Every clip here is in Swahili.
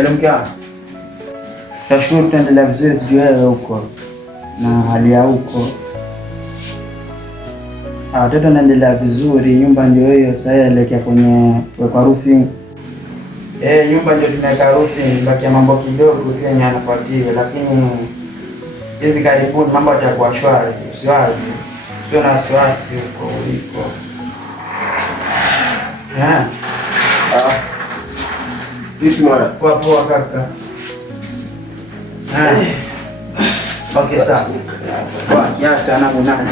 Hello mke wangu. Tashukuru, tuendelea vizuri, tujue wewe huko na hali ya huko. Watoto naendelea vizuri, nyumba ndio hiyo sasa elekea kwenye kwa roofing. Nyumba ndio tunaweka roofing, baki mambo kidogo tu yenye anafuatia, lakini hivi karibuni mambo yatakuwa shwari, usiwazi. Sio na wasiwasi huko uliko. Vipi mwana? Poa kaka. Okay sawa. Kwa kiasi anangu nani?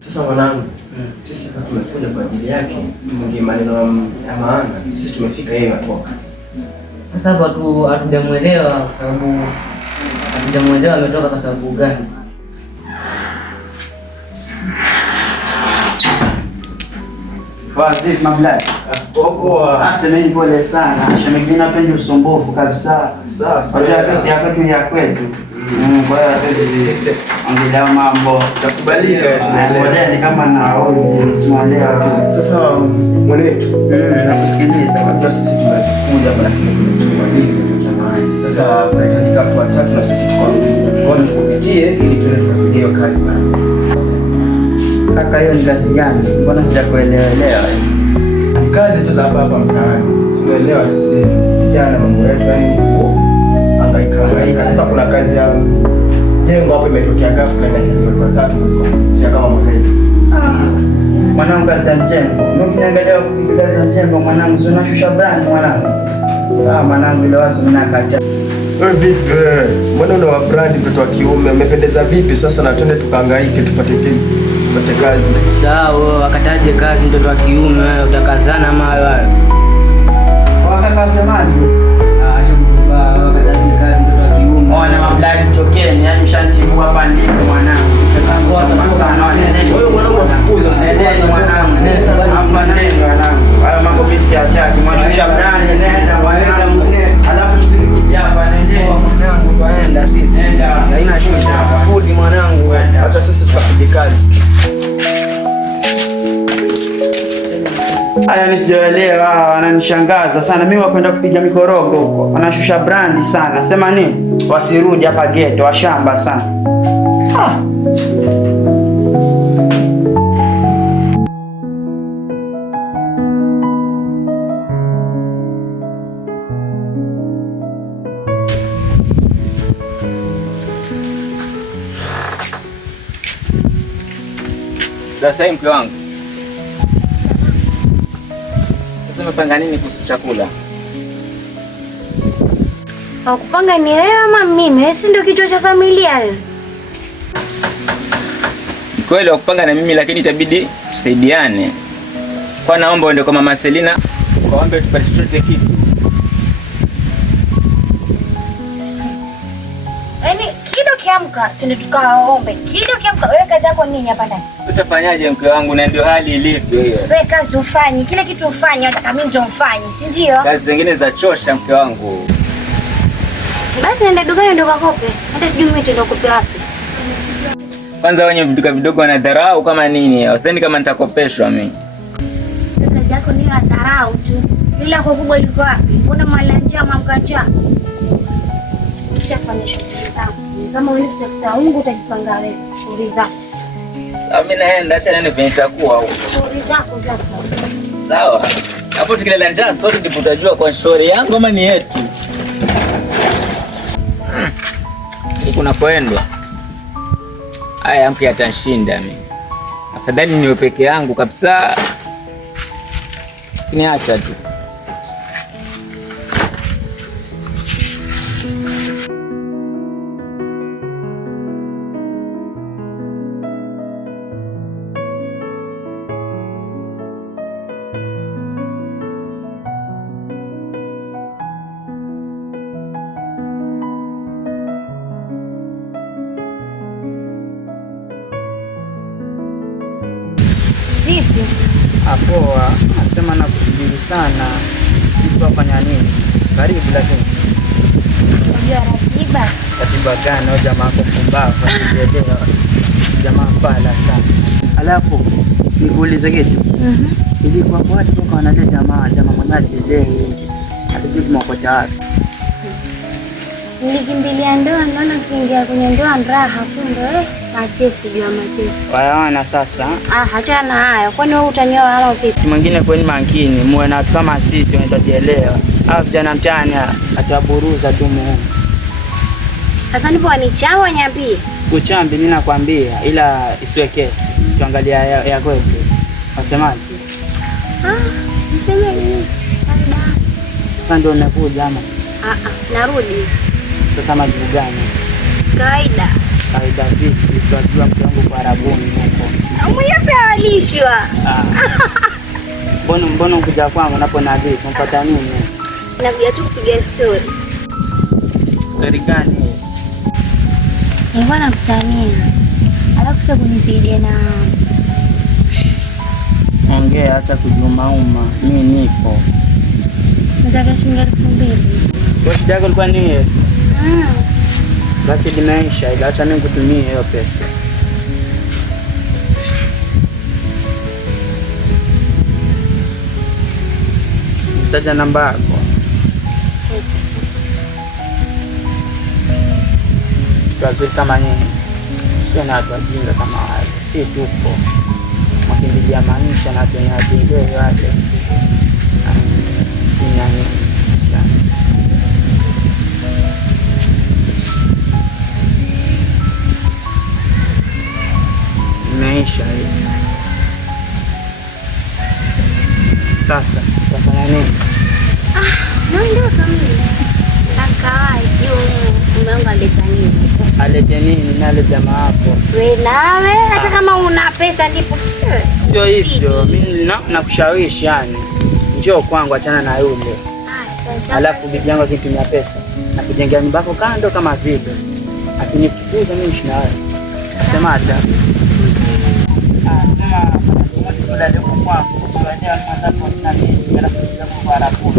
Sasa mwanangu, sisi hapa tumekuja kwa ajili yake, mwongee maneno ya maana. Sisi tumefika, yeye atoka. Sasa hapa tu hatujamuelewa kwa sababu hatujamuelewa ametoka kwa sababu gani? Vipi mablai? Asemeni pole sana. Shemeji napenda usumbufu kabisa. Sawa. Ya kwetu. Kwa hiyo hatuwezi ongelea mambo. Takubalika tunaelewa. Ni kama na wewe sasa mwanetu. Nakusikiliza. Kwa sisi tumekuja hapa lakini tumetumwa jamani. Sasa tunahitajika watu watatu na sisi tukupitie ili tuweze hiyo kazi bana. Kaka, hiyo ni kazi gani? Mbona sijakuelewa? Kazi tu za hapa mtaani. Sielewa sisi vijana mambo yetu hangaika. Sasa kuna kazi ya jengo hapo imetokea ghafla na watu watatu sio kama mwenyewe. Mwanangu, kazi ya mjengo. Ukiniangalia kupiga kazi ya mjengo mwanangu, sio nashusha brand mwanangu. Mwanangu ile wazo mimi nakata. Wewe vipi? Mbona una wa brand mtoto wa kiume? Umependeza vipi sasa na twende tukahangaike tupate kazi. Sawa, wakataje kazi mtoto wa kiume, utakazana ama hayo. Wakakasemaje? Acha kuzuba, wakataje kazi mtoto wa kiume. Ona mabladi tokeni, yani shantibu hapa ndipo mwanangu. Wewe mwanangu unafukuza sasa mwanangu. Hapa neno mwanangu. Hayo mambo mimi siachaki. Mwashusha brand nenda mwanangu. Alafu msirikiji hapa nende. Mwanangu tuenda sisi. Nenda. Haina shida. Fudi mwanangu. Acha sisi tukapige kazi. Haya nisijaelewa, wananishangaza sana. Mimi wakwenda kupiga mikorogo huko. Wanashusha brandi sana. Sema nini? Wasirudi hapa ghetto, washamba sana. Sasa mke wangu, sasa umepanga nini kuhusu chakula? Hakupanga ni wewe ama mimi? Wewe si ndio kichwa cha familia wewe? Kweli wakupanga na mimi, lakini itabidi tusaidiane. Kwa naomba uende kwa Mama Selina, kaombe tupate chochote kitu. Yaani kido kiamka, twende tukaombe. Kido kiamka, wewe kazi yako nini hapa ndani? Utafanyaje mke wangu, na ndio hali ilivyo hiyo. Wewe kazi ufanye, kile kitu ufanye, hata kama mimi ndio mfanye, si ndio? Kazi zingine za chosha mke wangu. Basi nenda dukani ndio kakope. Hata sijui mimi nitaenda kukopa wapi. Kwanza wenye viduka vidogo wanadharau kama nini? Waseni kama nitakopeshwa mimi. Kazi yako ni ya dharau tu. Ila kwa kubwa liko wapi? Mbona malanja mamkanja? Utafanya shughuli zako. Kama wewe utafuta ungu utajipanga wewe. Shughuli zako. Sawa, mimi naenda, acha nene penye nitakuwa huko. Shughuli zako sasa. Sawa. Hapo tukilala njaa sote ndipo tutajua kwa shauri yangu ama ni yetu. Kuna kwendwa. Haya mke atanishinda mimi. Afadhali niwe peke yangu kabisa. Niacha tu. Vipi? Poa, nasema nakusubiri sana. Tutafanya nini? Karibu lakini. Unajua ratiba? Ratiba gani? Jamaa yako pumbavu, sielewa. jamaa mbaya sana. Alafu nikuulize kitu. Ilikuwa kwa watu kwa wanaleta jamaa mwanati zengi. Hadi mwako tayari. Nilikimbilia ndoa, naona kuingia kwenye ndoa raha, kumbe mateso juu ya mateso. Waona sasa? Achana na haya. Kwani wewe utanioa ama vipi? Mwingine kweni makini, muwe na kama sisi wanatatielewa. Hawa vijana mtaani ataburuza tu Mungu. Sasa nipo anichamba niambie. Sikuchambi mimi nakwambia, ila isiwe kesi. Tuangalia ya kwetu. Wasemaje? Niseme nini? Sasa ndio unakuja ama? Narudi. Sasa majibu gani? Kawaida. Kawaida vipi? Siwajua mtu wangu kwa Arabuni huko. Mwenye pia alishwa. Mbona ukuja kwangu unapo na vipi? Unapata nini? Nakuja tu kupiga story. Story gani? Nilikuwa nakutania. Alafu utakunisaidia na ongea, acha kujumauma. Mimi nipo. nataka shilingi 2000. Kwa shida yako ilikuwa nini? Basi limeisha, ila acha mimi kutumia hiyo pesa. Taja namba yako. Kwa kama nini? Sio na watu wajinga kama wale. Si tupo. Makimbilia maisha na tunyapigia wale. Nani? Imeisha hii. Sasa utafanya nini? Naondoka mimi. Akawai umeanga leta nini? Alete nini na jamaa hapo? Wewe nawe hata kama una pesa ndipo. Sio hivyo. Mimi nakushawishi yani. Njoo kwangu, achana na yule. Alafu bibi yangu akitumia pesa na kujengea nyumba yako kando kama vile. Akinifukuza mimi shina wewe. Sema hata. Tulale kwa kwangu. Tunaenda matatu na nini? Bila kuja kwa Arabu.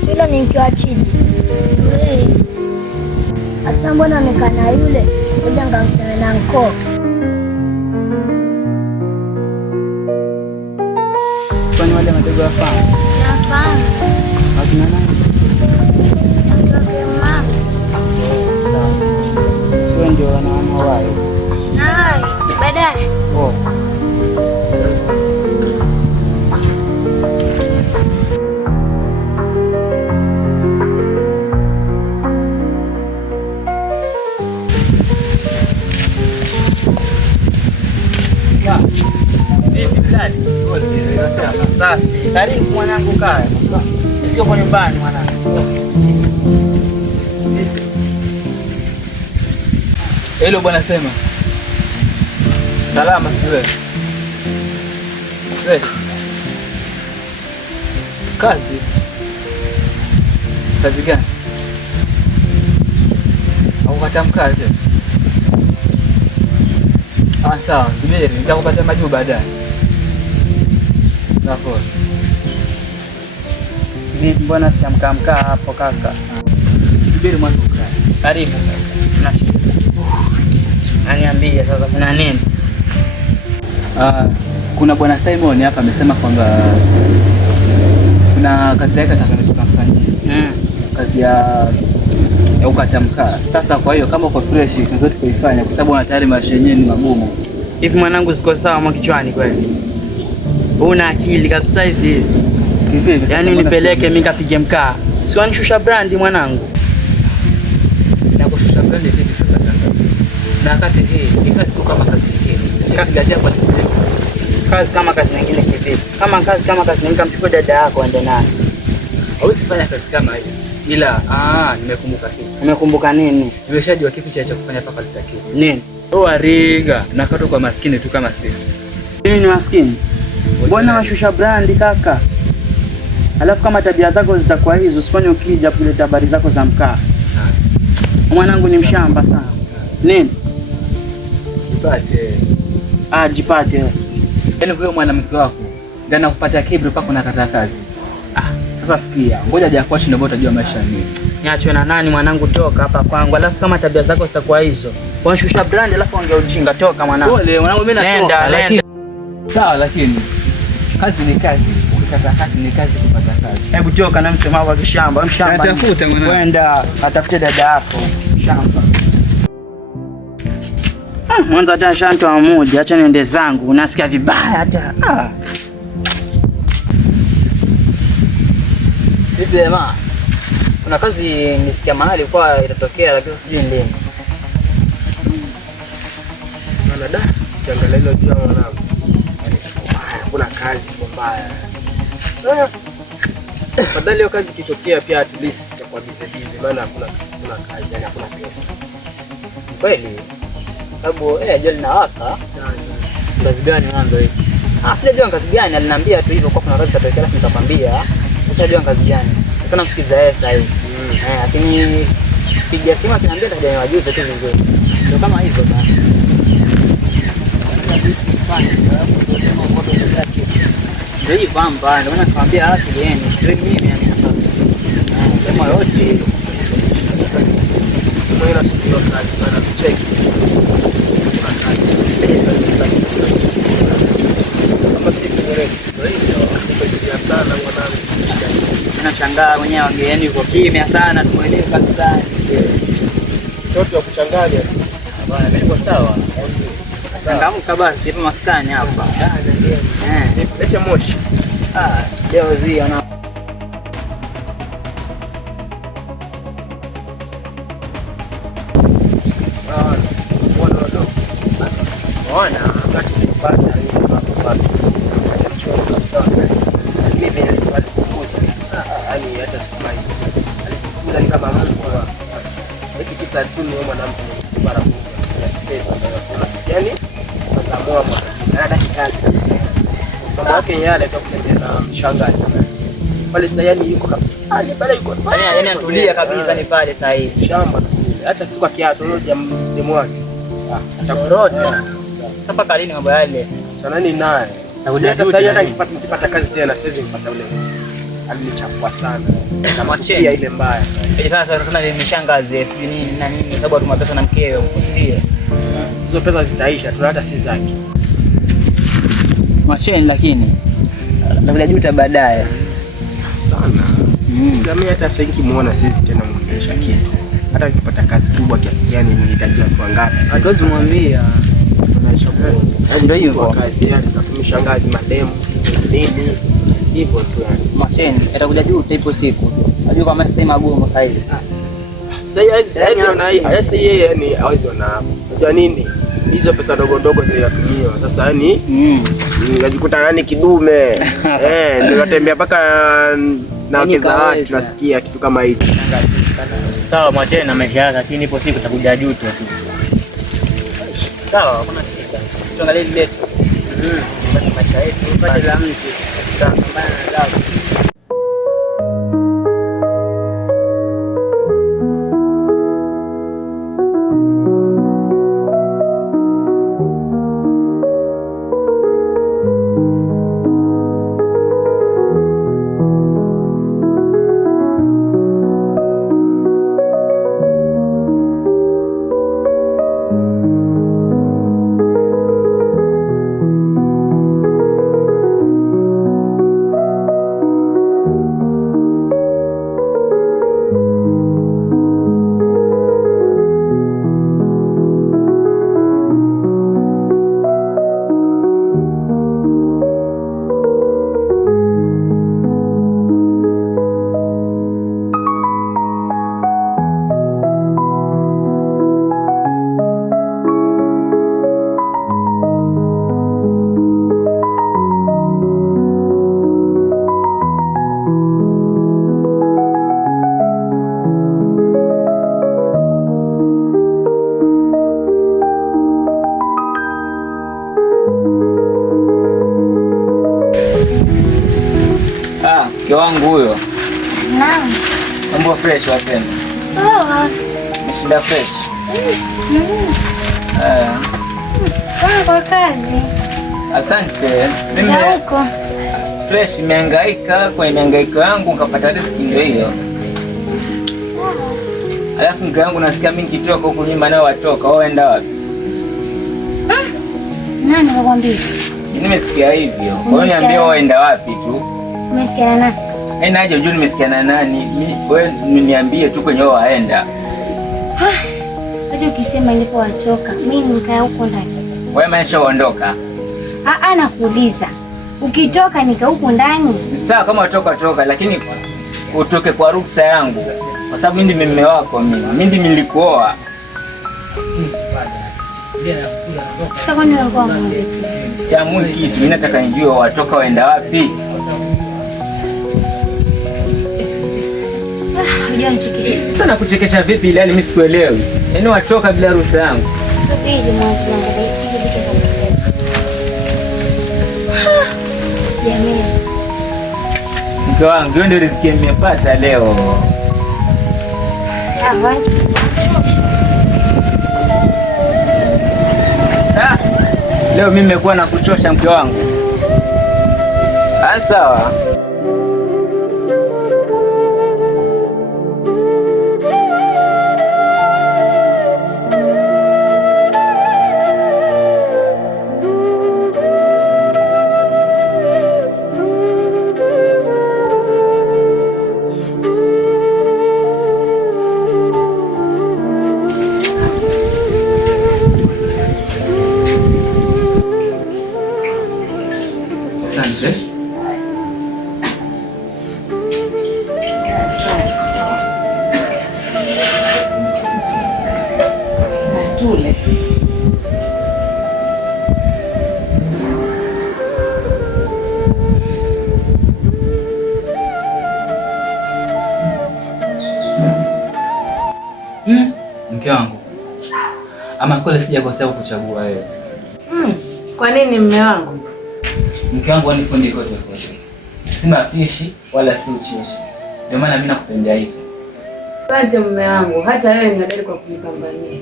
Sula ni mkiwa chini. Asa mbona amekana yule? Ngoja ngamseme na nko. Kwani wale madogo wafahamu? Nafahamu. Hakuna nani? Natoke mama. Sio ndio wanaona wao. Hai, baadaye. Oh. Safi. Karibu mwanangu, kaya. Sio kwa nyumbani mwanangu. Hello bwana, sema. Salama si wewe? Fresh. Kazi gani? Au katamkaze? Sawa, subiri, nitakupatia majibu baadaye. Nako. Vipi, mbona siamkaa hapo kaka? Subiri mwanzo ukae. Karibu. Na shida. Aniambie sasa kuna nini? Kuna bwana Simon hapa amesema kwamba kuna kazi yake atakayotukamfanyia. Kazi ya ukatamkaa. Sasa kwa hiyo kama uko fresh tunaweza tukaifanya kwa sababu tayari maisha yenyewe ni magumu. Hivi mwanangu, ziko sawa mwa kichwani kweli? Una akili kabisa hivi? Yaani unipeleke mimi kapige mkaa. Si wanishusha brandi mwanangu. Na kushusha brandi vipi sasa kaka? Na wakati hii ni kazi kama kazi nyingine. Kazi hapa ni kazi kama kazi nyingine kivipi? Kama kazi nyingine kamchukue dada yako aende naye. Hauwezi fanya kazi kama hiyo. Ila nimekumbuka kitu. Umekumbuka nini? Nimeshajua kipi cha kufanya paka litakiwa. Nini? Ariga na kato kwa maskini tu kama sisi. Mimi ni maskini. Mbona washusha brandi kaka? Alafu kama tabia zako zitakuwa hizo, usifanye ukija kuleta habari zako za mkaa. Mwanangu ni mshamba sana. Nini? Jipate. Jipate. Yaani huyo mwanamke wako ndio anakupatia kiburi pako na kata kazi. Sasa sikia, ngoja hajakuashi ndio utajua maisha nini. Niachwe na nani mwanangu, toka hapa kwangu. Alafu kama tabia zako zitakuwa hizo, unashusha brand alafu ongea ujinga, toka mwanangu. Pole mwanangu, mimi natoka. Nenda. Sawa, lakini kazi ni kazi. Ukikata kazi ni kazi, kupata kazi. Hebu toka na msema wa kishamba, mshamba. Atafuta mwanangu. Kwenda atafute dada yako. Shamba. Mwanzo hata shanto amoja, acha niende zangu. Unasikia vibaya hata. Hivi jamaa, kuna kazi nisikia mahali kwa itatokea, lakini sijui lini. Bana da, kiangalia hilo jua mwanangu. Kuna kazi mbaya. Badala hiyo kazi kitokea pia at least itakuwa busy, maana hakuna kazi, yani hakuna pesa. Kweli? Sababu jua linawaka sana. Kazi gani mwanzo hii? Sijajua kazi gani, aliniambia tu hivyo kwa kuna kazi itatokea, alafu nitakwambia. Sasa najua kazi gani. Sasa namsikiza yeye sasa hivi. Lakini piga simu akiniambia nitakuja niwajuze tu vizuri. Ndio kama hivyo basi. Ndio hii pamba, ndio maana nakwambia hata yeye stream mimi yani hapa. Kama yote mimi nasikia kazi bana, check. Pesa kama kitu direct. Ndio sana mwanangu. Nashangaa mwenyewe wageni yuko kimya sana, tumuelewe kabisa. Mtoto wa kuchanganya. Bwana mimi niko sawa. Changamka basi hapa maskani hapa. Leta moshi. Leo zio na Ona, sitaki kupata hiyo hapa. Mimi nilipata kufuza. Yaani hata sikumai. Alifuza ni kama Mungu. Eti kisa tu ni mwanamke bara Mungu. Pesa ndio. Sisi yani tunaamua mwana. Hata kazi. Mama yake yale tukutendea na shangazi. Pale sasa yani yuko kabisa. Pale yuko. yani anatulia kabisa ni pale sasa hivi. Shamba. Hata siku akiato roja demu wake. Chakorota. Sasa mpaka lini mambo yale? Sana ni naye. Hata sasa hata nikipata kazi tena siwezi mpata ule. Alinichafua sana. Kama cheni ile mbaya sana. Sana ni mishangazi, sijui nini na nini, sababu atuma pesa na mkeo, usilie. Hizo pesa zitaisha, tuna hata si zake. Macheni lakini ndio juta baadaye. Sana. Sisi mimi hata sasa nikimuona siwezi tena kumwonyesha kitu. Hata nikipata kazi kubwa kiasi gani nitajiwa kwa ngapi sasa. Hatuwezi kumwambia. Ndio hivyo kazi yake katumisha ngazi mademu nini hivyo tu yani. Macheni atakuja juu ipo siku. Unajua kama sasa magumu sasa hivi. Sasa yeye yani hawezi ona hapo. Unajua nini? Hizo pesa ndogo ndogo zinatumiwa. Sasa yani unajikuta yani kidume. Ndio natembea paka na keza watu tunasikia kitu kama hicho. Sawa Macheni na maisha yake, lakini ipo siku atakuja juu tu. Sawa, hakuna shida. Tuangalie ile letu. Maisha yetu pale la mtu. Sawa, mbaya na lao. Mke wangu huyo. Naam. Mambo fresh wasema. Umeshinda fresh? Kwa kazi. Asante. Mimi huko. Fresh, nimehangaika kwa mihangaiko yangu nikapata riziki ndio hiyo. Sawa. Alafu mke wangu nasikia mimi nikitoka huko nyuma nao watoka, wao waenda wapi? Nani anakuambia? Nimesikia hivyo. Kwa hiyo niambie wao waenda wapi tu. Umesikia na nani? Naje unajua nimesikia na nani? Wewe niambie tu kwenye wao waenda. Hadi ukisema nilipo watoka, mimi nikaa huko ndani. Wewe maisha uondoka. Nakuuliza. Ukitoka nika huko ndani? Sawa kama watoka lakini utoke kwa ruksa yangu. Kwa sababu mimi ndi mume wako mimi. Mimi ndi nilikuoa. Sasa kwani walikuwa wamwambia? Siamui kitu. Mimi nataka nijue watoka waenda wapi. Unajua nichekesha. Sana kuchekesha vipi ile mimi sikuelewi. Yaani watoka bila ruhusa yangu. Subiri mwanzo naangalia hivi vitu vya kuleta. Jamani. Mke wangu ndio riziki nimepata leo. Leo mimi nimekuwa na kuchosha mke wangu. Sawa. Tule. Mke wangu, ama kweli sijakosea kukuchagua wewe. Kwa nini mme wangu? Mke wangu anifundi kote kote, si mapishi wala si ucheshi, ndio maana mimi nakupenda hivi. Asante mme wangu, hata wewe ni hodari kwa kunipambania.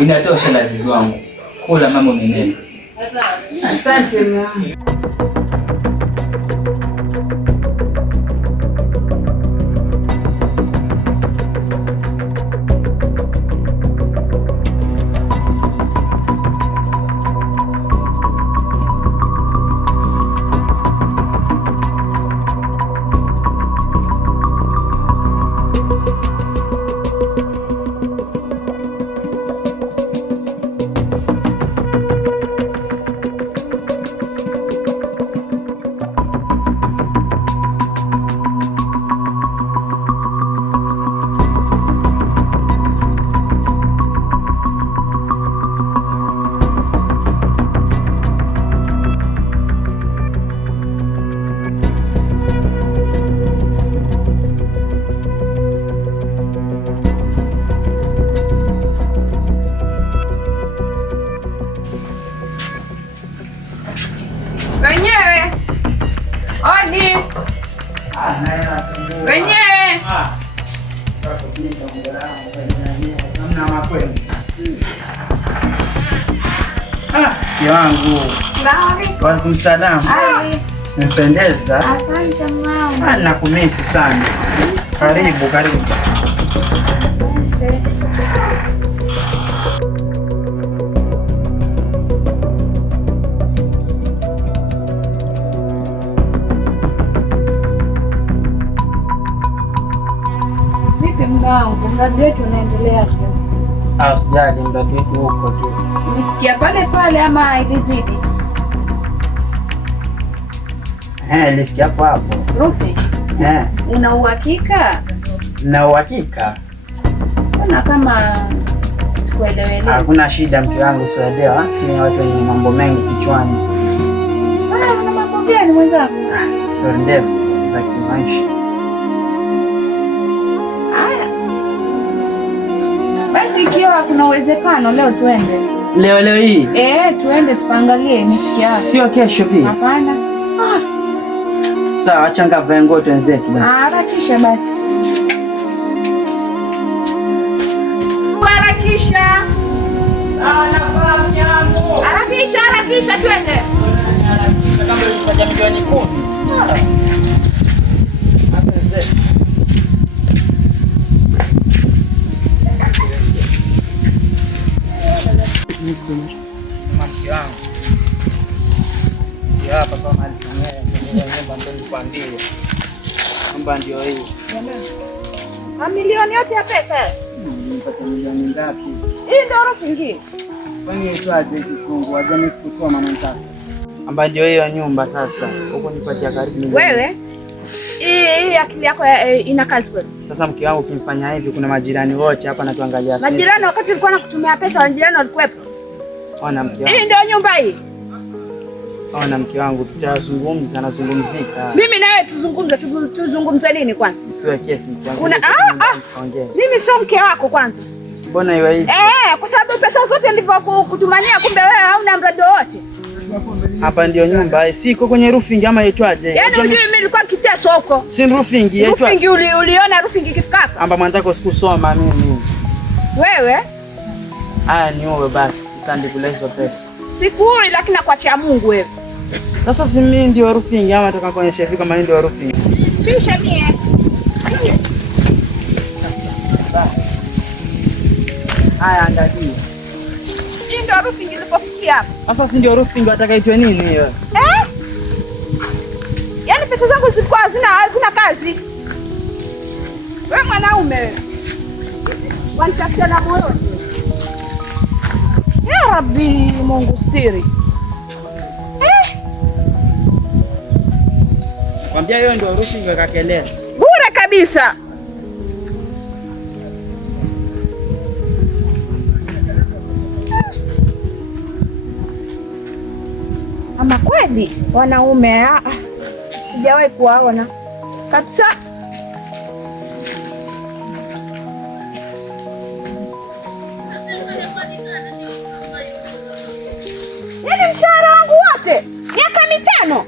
Inatosha lazizi wangu, kula mambo menene. Asante mme wangu. Wenyewe. Odi. Wenyewe. Kiwangu. Waalaikum salaam. Mpendeza. Asante mama. Nakumisi sana. Karibu. Vipi mume wangu? Mradi wetu unaendelea? Usijali, mradi wetu huko tu. Nifikia pale pale ama ilizidi? Ilifikia hapo. Rufi. Una uhakika? Na uhakika? Mbona kama sikuelewelewa? Hakuna shida mke wangu, sielewa. Si watu wenye mambo mengi kichwani. Una mambo gani mwenzangu? Story ndefu za kimaisha. Basi ikiwa kuna uwezekano leo tuende. Leo hii? Tuende tukaangalie miti yako. Sio kesho pia? Hapana. Sawa, acha ngavae nguo tuenzetu basi. Harakisha basi. Harakisha. Nafahamu yangu. Harakisha twende. Harakisha kama ulifanya milioni 10. nyumba ndio hii. Mamilioni yote ya pesa. Nipata milioni ngapi? Hii ndio rofingi. Kwani itwaje kifungu? Wajani kutoa maneno. Amba ndio hiyo nyumba sasa. Huko nipatia karibu milioni. Wewe? Hii akili yako ina kazi kweli. Sasa mke wangu ukimfanya hivi kuna majirani wote hapa natuangalia sisi. Majirani wakati ulikuwa nakutumia pesa majirani walikuwepo. Ona mke wangu. Hii ndio nyumba hii. Ona mke wangu tutazungumza na zungumzika. Mimi na wewe tuzungumze nini kwanza? Siwe kesi mke wangu. Mimi sio mke wako kwanza. Mbona iwe hivi? Kwa sababu pesa zote nilivyokutumania kumbe wewe hauna mradi wote. Hapa ndio nyumba, siko kwenye roofing ama itwaje? Yaani unajua mimi nilikuwa kiteso huko. Si roofing itwaje? Roofing uliona roofing ikifika hapa? Amba mwanzako sikusoma mimi. Wewe? Haya ni wewe basi, asante kula hizo pesa. Sikui lakini nakuachia Mungu wewe. Sasa si mimi ndio roofing ama nataka kuonyesha hivi kama ndio roofing. Pisha mie. Haya angalia. Hii ndio roofing ilipofikia hapa. Sasa si ndio roofing atakaitwa nini hiyo? Yaani pesa zangu zilikuwa hazina kazi. Wewe mwanaume. Wanitafuta na moyo. Ya Rabbi Mungu stiri. Kwambia hiyo ndio roofing wakakelea. Bure kabisa. Ama kweli wanaume sijawahi kuwaona kabisa. Yaani mshahara wangu wote miaka 5.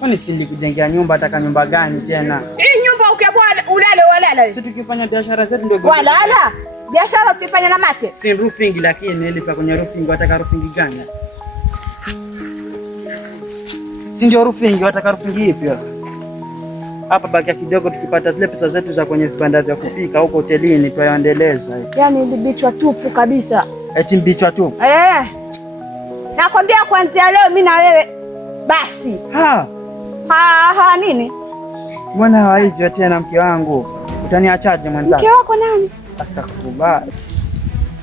Kwani si nilikujengea nyumba, ataka nyumba gani tena? Hii nyumba ukiamua ulale walala. Sisi tukifanya biashara zetu ndio walala. Biashara tukifanya na mate. Si roofing lakini ilipa kwenye roofing, wataka roofing gani? Si ndio roofing, wataka roofing ipi? Hapa bakia kidogo tukipata zile pesa zetu za kwenye vibanda vya kupika huko hotelini tutaendeleza. Yaani bichwa tupu kabisa. Eti bichwa tupu. Nakwambia kuanzia leo mimi na wewe basi. Nini? Mbona hawaijo tena mke wangu? Utaniachaje mwenzangu? Mke wako nani? Astakubali.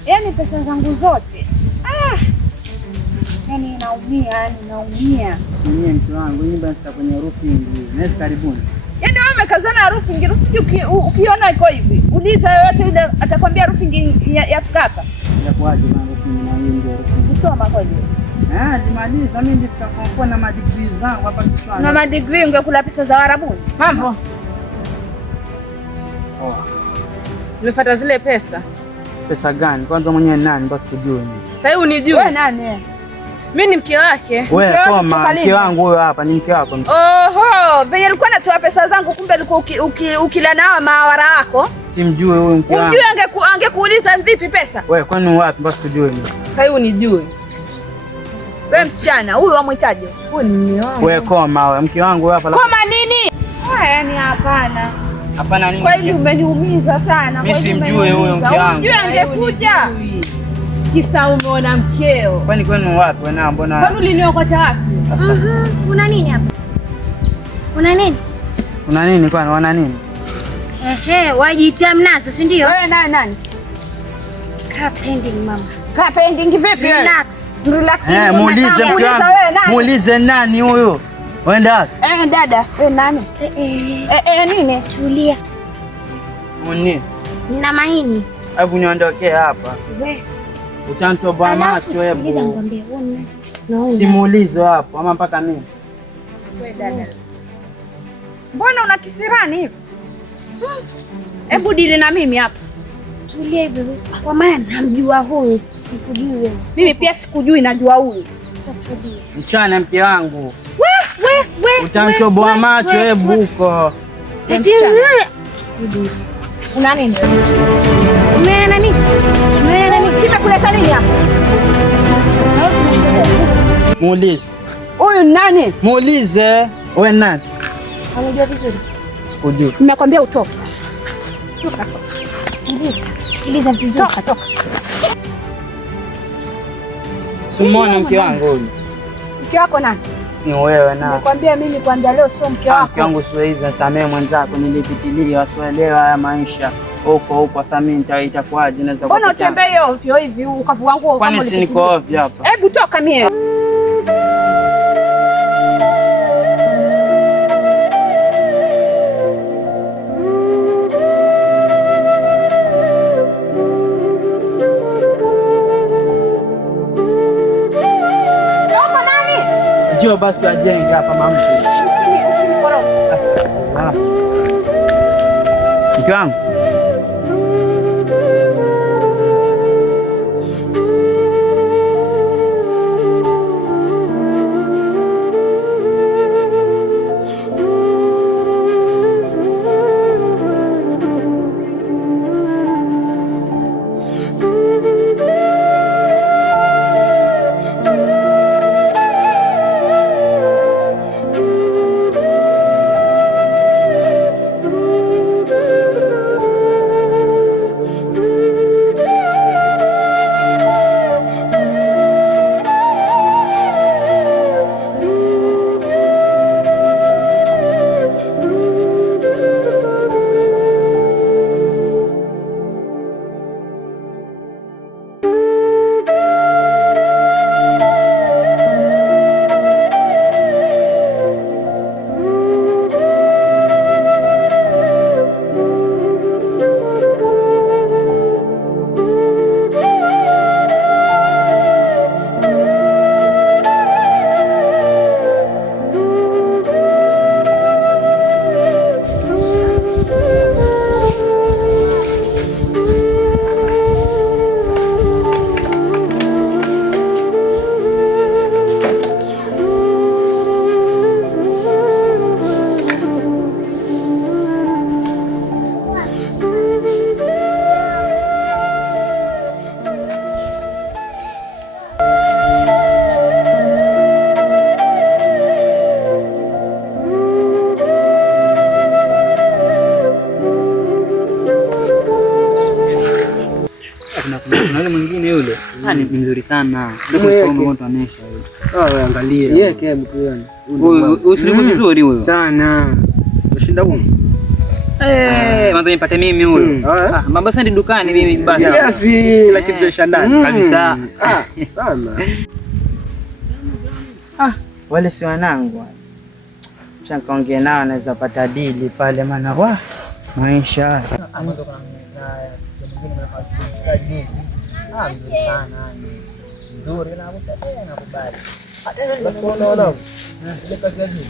Yaani pesa zangu zote. Yaani naumia. Mimi mke wangu nyumba nita kwenye roofing. Nesi karibuni. Yaani wewe umekazana roofing ukiona iko hivi. Uliza yoyote yule atakwambia roofing ya tukapa. Inakuaje na roofing na hii ndio roofing? Usoma kweli. Nimaliza mimi nitakuwa na madigrii zangu hapa kichwani. Na madigrii ungekula pesa za Arabuni. Mambo. Nimefuata zile pesa. Pesa gani? Kwanza mwenyewe nani basi kujue. Sasa hivi unijue. Wewe nani? Mimi ni mke wake. Wewe koma, mke wangu huyo hapa ni mke wako. Oho, vile alikuwa anatoa pesa zangu kumbe alikuwa ukila nao mawara wako. Simjue huyo mke wangu. Unjue angekuuliza vipi pesa? Wewe kwani wapi basi tujue. Sasa hivi unijue. Wewe msichana, huyu wamhitaji. Huyu ni mume wangu. Wewe koma wewe, mke wangu hapa. Koma nini? Yaani hapana. Hapana nini? Kwa hiyo umeniumiza sana. Mimi simjue huyo mke wangu. Unjue angekuja. Kisa umeona mkeo. Kwani kwenu wapi wewe na mbona? Kwani uliniokota wapi? Una nini hapa? Una nini? Una nini kwani? Wana nini? Wajitia mnazo, si ndio? Wewe nani? Kaa pending mama. Kaa pending vipi? Relax. Muulize mke wangu. Muulize nani huyo? Wenda? Dada, wewe nani? Nini? Tulia. Nini? Nina maini. Hebu niondokee hapa. Wewe. Utanitoboa macho hebu. Sikiliza ngombe, wewe. Simuulize hapo ama mpaka mimi. Wewe dada. Mbona una kisirani hivi? Hebu dili na mimi hapa. Tulia hivyo. Kwa maana namjua huyu, sikujui wewe. Mimi pia sikujui, najua huyu. Mchana mke wangu. Wewe. Utanitoboa macho hebu huko. Una nini? Umeona nini? Kimekuleta nini hapa? Muulize. Huyu nani? Muulize. Wewe nani? Unajua vizuri. Sikujui. Nimekwambia utoke. Toka. Sikiliza vizuri. Toka. Simona mke wangu huyu. Mke wako nani? Si wewe na. Nikwambia mimi kwanza leo sio mke wako. Mke wangu sio hivi, nasamee mwenzako nilipitilia, wasielewa haya maisha. Huko sasa mimi itakuwaje naweza. Mbona utembee ovyo hivi ukavua nguo kama kwani si niko ovyo hapa? Hebu toka mie. Njoo basi tujenge hapa mama. Mke wangu. Kuna mwingine yule. Ni mzuri sana. Wewe angalia. Yeye kemu kuona. Usilipo vizuri huyo. Sana. Ushinda huko. Mwanzo nipate mimi huyo. Mambo sasa dukani mimi basi. Kiasi lakini tuisha ndani kabisa. Sana. Wale si wanangu. Chankaongea nao naweza pata dili pale maana maisha. Nzuri na mtapenda nakubali. Unaona? Ile kazi ya juu.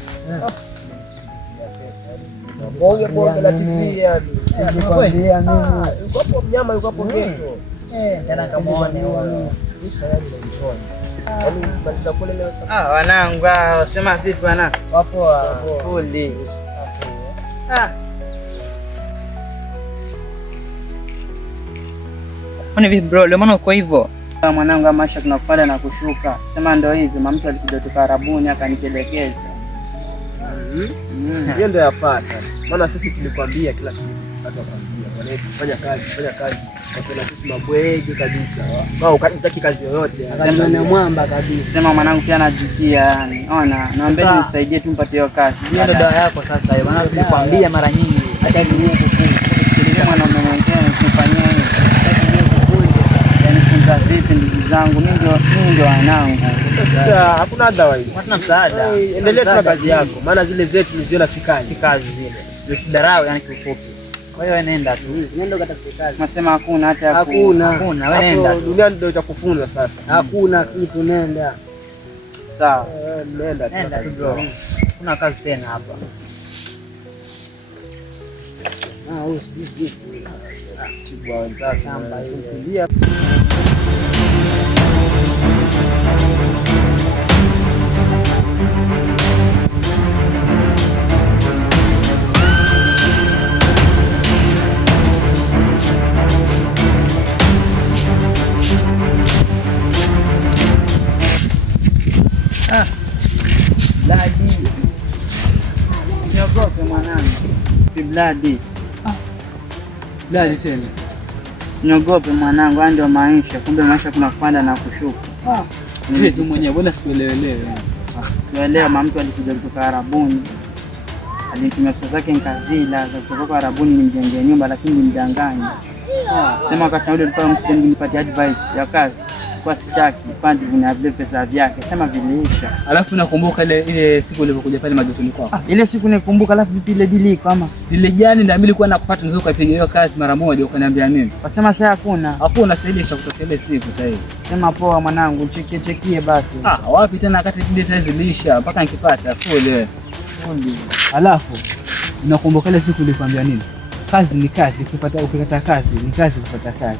Bonge bonge la TV yani. Nikwambia mimi. Yuko hapo mnyama yuko hapo kesho. Tena kamuone huyo. Wanangu wasema vipi wanangu? Wapo Pole. Kwani vipi bro, leo maana uko hivyo? Mwanangu maisha tunakupanda na kushuka. Sema ndio hivi, mtu alikuja toka Arabuni akanipelekeza. Hiyo ndio yafaa sasa. Maana sisi tulikwambia kila siku watu wakwambia wanaenda fanya kazi. Kwa sisi mabwege kabisa. Wao hutaki kazi yoyote. Sema ni mwamba kabisa. Sema mwanangu pia anajitia yani. Ona, naomba nisaidie tu mpate hiyo kazi. Hiyo ndio dawa yako sasa. Maana tulikwambia mara nyingi. Hata huko kusikiliza mwanaume mwenzangu kufanyia hivi. Yaani vipi ndugu zangu, mimi ndio wanangu. Sasa hakuna otherwise. Hatuna msaada. Endelea tu kazi yako. Maana zile zetu niziona si kazi zile. Ndio kidarau yani kifupi. Kwa hiyo nenda tu. Nenda ukatafute kazi. Nasema hakuna hata hakuna. Wewe nenda. Dunia ndio itakufunza sasa. Hakuna kitu, nenda. Sawa. Nenda tu bro. Kuna kazi tena hapa. Usijisikie. Tibwa nzamba tulia. Bladi. Niogope mwanangu. Bladi. Bladi tena. Niogope mwanangu, ndio maisha. Kumbe maisha kuna kupanda na kushuka. Wewe tu mwenyewe bwana sielewe. Sielewa mama mtu alikuja kutoka Arabuni. Alinitumia pesa zake nikazila za kutoka Arabuni nimjengee nyumba lakini nimdanganya. Sema wakati ule alikuwa mtu nipatie advice ya kazi. Kwa sitaki pande kuna vile pesa vyake. Sema vileisha. Alafu nakumbuka ile siku ulipokuja pale majotoni kwako. Ile siku nikumbuka, alafu vipi ile dili kama ile jani ndio nilikuwa nakufuata ndio ukapiga hiyo kazi mara moja ukaniambia nini? Wasema sasa hakuna. Hakuna sailisha kutoka ile siku sasa hivi. Sema poa mwanangu, chekie basi. Wapi tena wakati kile sasa zilisha mpaka nikipata full. Alafu nakumbuka ile siku ulikwambia nini? Kazi ni kazi, ukipata kazi ni kazi, kupata kazi.